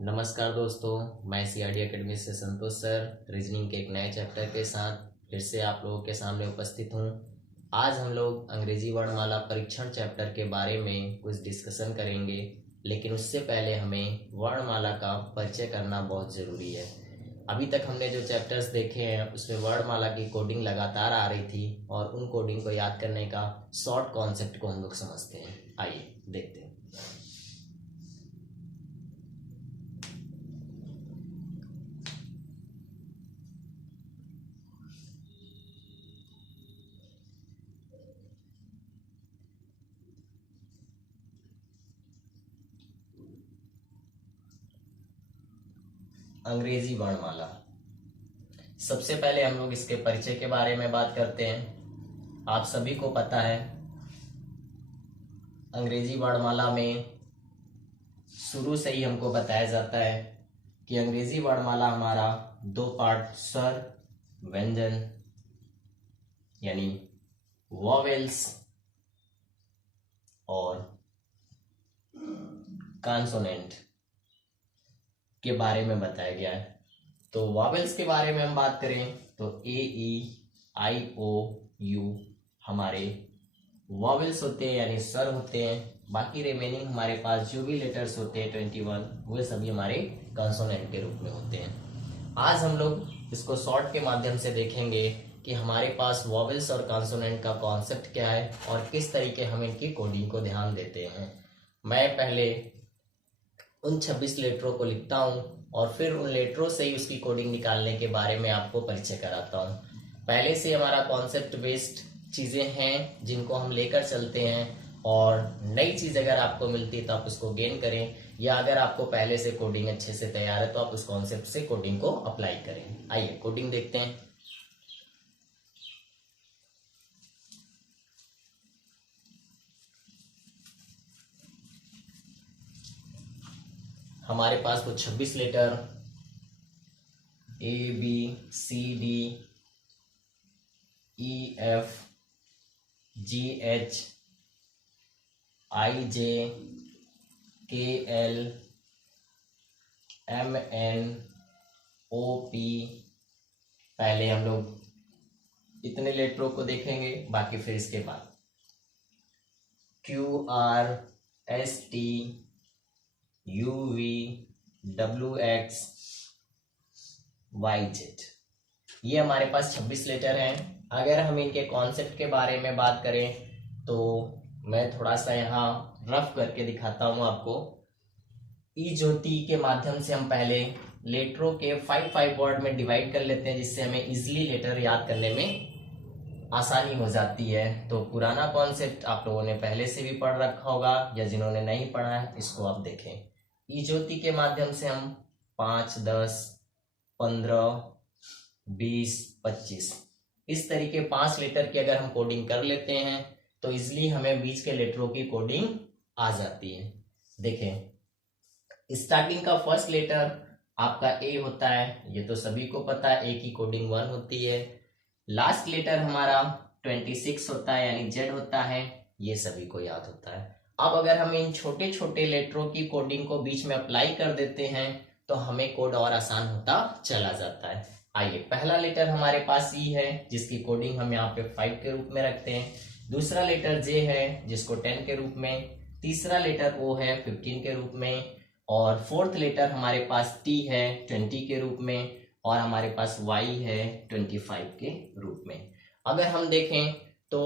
नमस्कार दोस्तों, मैं सीआरडी एकेडमी से संतोष सर रीजनिंग के एक नए चैप्टर के साथ फिर से आप लोगों के सामने उपस्थित हूँ। आज हम लोग अंग्रेजी वर्णमाला परीक्षण चैप्टर के बारे में कुछ डिस्कशन करेंगे, लेकिन उससे पहले हमें वर्णमाला का परिचय करना बहुत ज़रूरी है। अभी तक हमने जो चैप्टर्स देखे हैं उसमें वर्णमाला की कोडिंग लगातार आ रही थी और उन कोडिंग को याद करने का शॉर्ट कॉन्सेप्ट को हम लोग समझते हैं। आइए देखते हैं। अंग्रेजी वर्णमाला। सबसे पहले हम लोग इसके परिचय के बारे में बात करते हैं। आप सभी को पता है अंग्रेजी वर्णमाला में शुरू से ही हमको बताया जाता है कि अंग्रेजी वर्णमाला हमारा दो पार्ट स्वर व्यंजन यानी वॉवेल्स और कॉन्सोनेंट के बारे में बताया गया है। तो वॉवेल्स के बारे में हम बात करें तो ए ई आई ओ यू हमारे वॉवेल्स होते हैं यानी स्वर होते हैं। बाकी रिमेनिंग हमारे पास जो भी लेटर्स होते हैं 21 वे सभी हमारे कॉन्सोनेंट के रूप में होते हैं। आज हम लोग इसको शॉर्ट के माध्यम से देखेंगे कि हमारे पास वॉवेल्स और कॉन्सोनेंट का कॉन्सेप्ट क्या है और किस तरीके हम इनकी कोडिंग को ध्यान देते हैं। मैं पहले उन 26 लेटरों को लिखता हूं और फिर उन लेटरों से ही उसकी कोडिंग निकालने के बारे में आपको परिचय कराता हूं। पहले से हमारा कॉन्सेप्ट बेस्ड चीजें हैं जिनको हम लेकर चलते हैं, और नई चीज अगर आपको मिलती है तो आप उसको गेन करें, या अगर आपको पहले से कोडिंग अच्छे से तैयार है तो आप उस कॉन्सेप्ट से कोडिंग को अप्लाई करें। आइए कोडिंग देखते हैं। हमारे पास तो 26 letter A B C D E F G H I J K L M N O P. पहले हम लोग इतने लेटरों को देखेंगे, बाकी फिर इसके बाद Q R S T U V W X Y Z, ये हमारे पास 26 लेटर हैं। अगर हम इनके कॉन्सेप्ट के बारे में बात करें तो मैं थोड़ा सा यहाँ रफ करके दिखाता हूँ आपको। ई ज्योति के माध्यम से हम पहले लेटरों के 5 वर्ड में डिवाइड कर लेते हैं, जिससे हमें इजिली लेटर याद करने में आसानी हो जाती है। तो पुराना कॉन्सेप्ट आप लोगों ने पहले से भी पढ़ रखा होगा, या जिन्होंने नहीं पढ़ा है इसको आप देखें। ई ज्योति के माध्यम से हम 5, 10, 15, 20, 25 इस तरीके 5 लेटर की अगर हम कोडिंग कर लेते हैं तो इजिली हमें बीच के लेटरों की कोडिंग आ जाती है। देखें, स्टार्टिंग का फर्स्ट लेटर आपका ए होता है, ये तो सभी को पता है, ए की कोडिंग 1 होती है। लास्ट लेटर हमारा 26 होता है यानी जेड होता है, ये सभी को याद होता है। अब अगर हम इन छोटे छोटे लेटरों की कोडिंग को बीच में अप्लाई कर देते हैं तो हमें कोड और आसान होता चला जाता है। आइए, पहला लेटर हमारे पास ई है जिसकी कोडिंग हम यहाँ पे 5 के रूप में रखते हैं। दूसरा लेटर जे है जिसको 10 के रूप में, तीसरा लेटर ओ है 15 के रूप में, और फोर्थ लेटर हमारे पास टी है 20 के रूप में, और हमारे पास वाई है 25 के रूप में। अगर हम देखें तो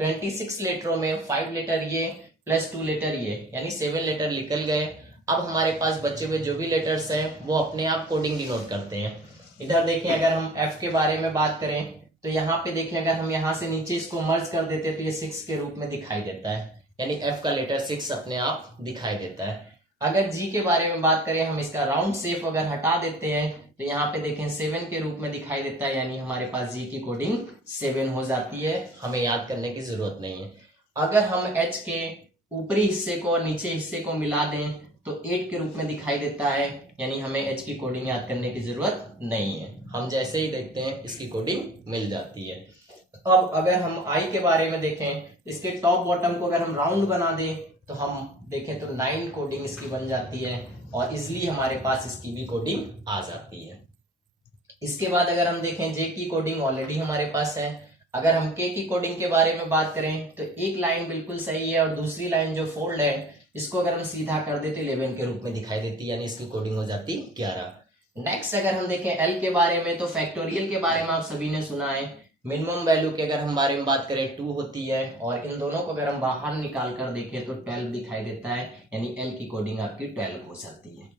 26 लेटरों में 5 लेटर ये प्लस 2 लेटर ये यानी 7 लेटर निकल गए। अब हमारे पास बचे हुए जो भी लेटर्स हैं वो अपने आप कोडिंग डिनोट करते हैं। इधर देखें, अगर हम एफ के बारे में बात करें तो यहाँ पे देखें, अगर हम यहाँ से नीचे इसको मर्ज कर देते हैं तो ये 6 के रूप में दिखाई देता है, यानी एफ का लेटर 6 अपने आप दिखाई देता है। अगर जी के बारे में बात करें, हम इसका राउंड शेप अगर हटा देते हैं तो यहाँ पे देखें 7 के रूप में दिखाई देता है, यानी हमारे पास जी की कोडिंग 7 हो जाती है, हमें याद करने की जरूरत नहीं है। अगर हम एच के ऊपरी हिस्से को और नीचे हिस्से को मिला दें तो 8 के रूप में दिखाई देता है, यानी हमें एच की कोडिंग याद करने की जरूरत नहीं है, हम जैसे ही देखते हैं इसकी कोडिंग मिल जाती है। अब अगर हम आई के बारे में देखें, इसके टॉप बॉटम को अगर हम राउंड बना दें तो हम देखें तो 9 कोडिंग इसकी बन जाती है, और इजिली हमारे पास इसकी भी कोडिंग आ जाती है। इसके बाद अगर हम देखें जे की कोडिंग ऑलरेडी हमारे पास है। अगर हम के की कोडिंग के बारे में बात करें तो एक लाइन बिल्कुल सही है और दूसरी लाइन जो फोल्ड है इसको अगर हम सीधा कर देते 11 के रूप में दिखाई देती, यानी इसकी कोडिंग हो जाती 11। नेक्स्ट अगर हम देखें एल के बारे में तो फैक्टोरियल के बारे में आप सभी ने सुना है। मिनिमम वैल्यू के अगर हम बारे में बात करें 2 होती है और इन दोनों को अगर हम बाहर निकाल कर देखें तो 12 दिखाई देता है, यानी एल की कोडिंग आपकी 12 हो जाती है।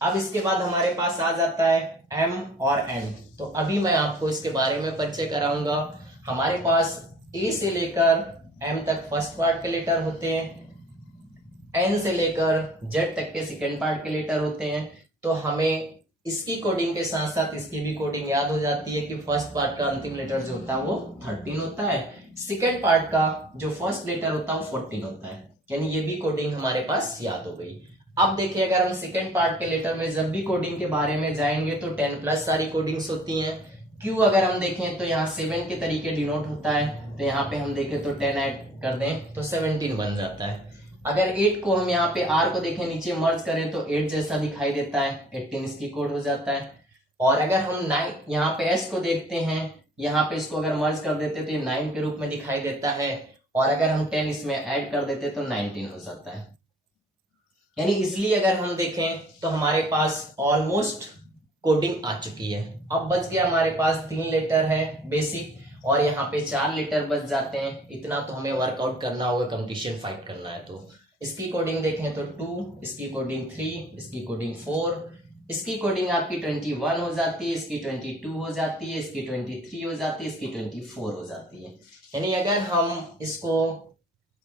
अब इसके बाद हमारे पास आ जाता है एम और एन। तो अभी मैं आपको इसके बारे में परिचय कराऊंगा। हमारे पास ए से लेकर एम तक फर्स्ट पार्ट के लेटर होते हैं, एन से लेकर जेड तक के सेकेंड पार्ट के लेटर होते हैं। तो हमें इसकी कोडिंग के साथ साथ इसकी भी कोडिंग याद हो जाती है कि फर्स्ट पार्ट का अंतिम लेटर जो होता है वो 13 होता है, सेकेंड पार्ट का जो फर्स्ट लेटर होता है वो 14 होता है, यानी ये भी कोडिंग हमारे पास याद हो गई। अब देखिए अगर हम सेकेंड पार्ट के लेटर में जब भी कोडिंग के बारे में जाएंगे तो 10+ सारी कोडिंग्स होती हैं। क्यू अगर हम देखें तो यहाँ 7 के तरीके डिनोट होता है, तो यहाँ पे हम देखें तो 10 ऐड कर दें तो 17 बन जाता है। अगर 8 को हम यहाँ पे आर को देखें नीचे मर्ज करें तो 8 जैसा दिखाई देता है, 18 इसकी कोड हो जाता है। और अगर हम 9 यहाँ पे एस को देखते हैं, यहाँ पे इसको अगर मर्ज कर देते तो ये 9 के रूप में दिखाई देता है, और अगर हम 10 इसमें ऐड कर देते तो 19 हो जाता है। यानी इसलिए अगर हम देखें तो हमारे पास ऑलमोस्ट कोडिंग आ चुकी है। अब बच गया हमारे पास 3 लेटर है बेसिक, और यहाँ पे 4 लेटर बच जाते हैं। इतना तो हमें वर्कआउट करना होगा, कंपटीशन फाइट करना है। तो इसकी कोडिंग देखें तो 2, इसकी कोडिंग 3, इसकी कोडिंग 4, इसकी कोडिंग आपकी 21 हो जाती है, इसकी 22 हो जाती है, इसकी 23 हो जाती है, इसकी 24 हो जाती है। यानी अगर हम इसको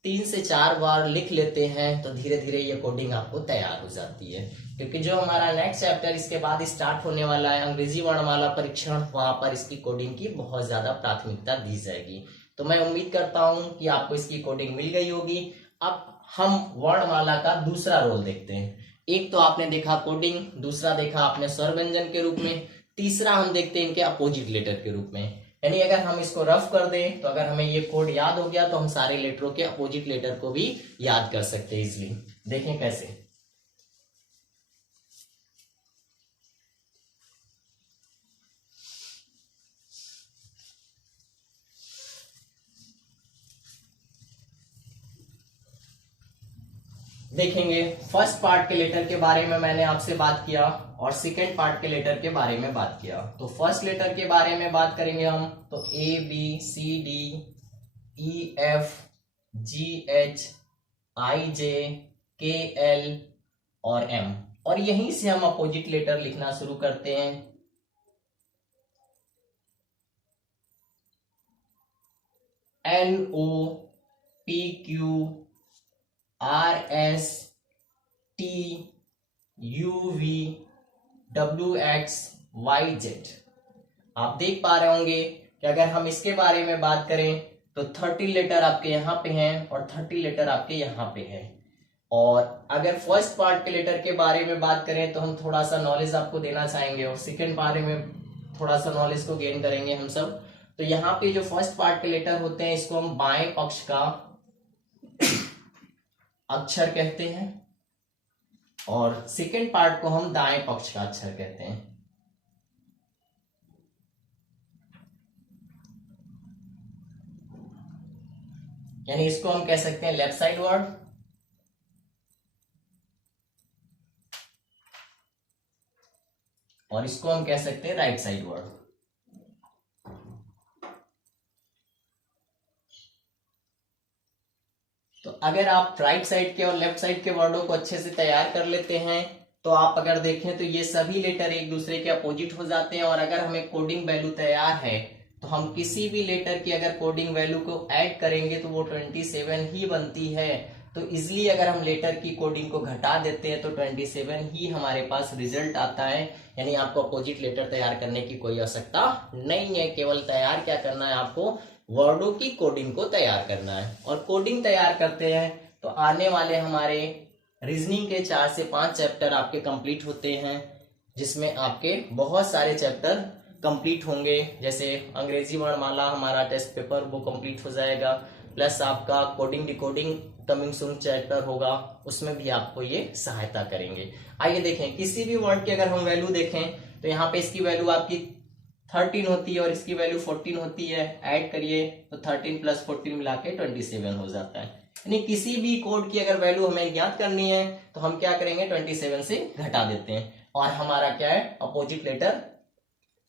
3 से 4 बार लिख लेते हैं तो धीरे धीरे ये कोडिंग आपको तैयार हो जाती है। क्योंकि जो हमारा नेक्स्ट चैप्टर इसके बाद स्टार्ट होने वाला है अंग्रेजी वर्णमाला परीक्षण, वहां पर इसकी कोडिंग की बहुत ज्यादा प्राथमिकता दी जाएगी। तो मैं उम्मीद करता हूं कि आपको इसकी कोडिंग मिल गई होगी। अब हम वर्णमाला का दूसरा रोल देखते हैं। एक तो आपने देखा कोडिंग, दूसरा देखा आपने स्वर व्यंजन के रूप में, तीसरा हम देखते हैं इनके अपोजिट लेटर के रूप में। यानी अगर हम इसको रफ कर दें तो अगर हमें ये कोड याद हो गया तो हम सारे लेटरों के अपोजिट लेटर को भी याद कर सकते हैं इजिली। देखें कैसे। देखेंगे फर्स्ट पार्ट के लेटर के बारे में मैंने आपसे बात किया और सेकेंड पार्ट के लेटर के बारे में बात किया। तो फर्स्ट लेटर के बारे में बात करेंगे हम तो A B C D E F G H I J K L और एम, और यहीं से हम अपोजिट लेटर लिखना शुरू करते हैं। N O P Q R S T U V W X Y Z. आप देख पा रहे होंगे कि अगर हम इसके बारे में बात करें तो 30 लेटर आपके यहाँ पे हैं और 30 लेटर आपके यहाँ पे हैं। और अगर फर्स्ट पार्ट के लेटर के बारे में बात करें तो हम थोड़ा सा नॉलेज आपको देना चाहेंगे और सेकेंड बारे में थोड़ा सा नॉलेज को गेन करेंगे हम सब। तो यहाँ पे जो फर्स्ट पार्ट के लेटर होते हैं इसको हम बाएं पक्ष का अक्षर कहते हैं और सेकेंड पार्ट को हम दाएं पक्ष का अक्षर कहते हैं। यानी इसको हम कह सकते हैं लेफ्ट साइड वर्ड और इसको हम कह सकते हैं राइट साइड वर्ड। तो अगर आप राइट साइड के और लेफ्ट साइड के वर्डों को अच्छे से तैयार कर लेते हैं तो आप अगर देखें तो ये सभी लेटर एक दूसरे के अपोजिट हो जाते हैं। और अगर हमें कोडिंग वैल्यू तैयार है तो हम किसी भी लेटर की अगर कोडिंग वैल्यू को ऐड करेंगे तो वो 27 ही बनती है। तो इसलिए अगर हम लेटर की कोडिंग को घटा देते हैं तो 27 ही हमारे पास रिजल्ट आता है। यानी आपको अपोजिट लेटर तैयार करने की कोई आवश्यकता नहीं है, केवल तैयार क्या करना है, आपको वर्डों की कोडिंग को तैयार करना है। और कोडिंग तैयार करते हैं तो आने वाले हमारे रीजनिंग के 4 से 5 चैप्टर आपके कंप्लीट होते हैं, जिसमें आपके बहुत सारे चैप्टर कंप्लीट होंगे। जैसे अंग्रेजी वर्णमाला हमारा टेस्ट पेपर वो कंप्लीट हो जाएगा, प्लस आपका coding decoding coming soon chapter होगा, उसमें भी आपको ये सहायता करेंगे। आइए देखें, किसी भी वर्ड की अगर हम वैल्यू देखें तो यहाँ पे इसकी वैल्यू आपकी 13 होती है और इसकी वैल्यू 14 होती है। ऐड करिए तो 13 प्लस 14 मिला के 27 हो जाता है। यानी किसी भी कोड की अगर वैल्यू हमें ज्ञात करनी है तो हम क्या करेंगे, 27 से घटा देते हैं और हमारा क्या है, अपोजिट लेटर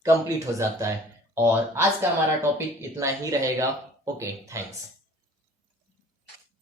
कंप्लीट हो जाता है। और आज का हमारा टॉपिक इतना ही रहेगा। Okay, thanks.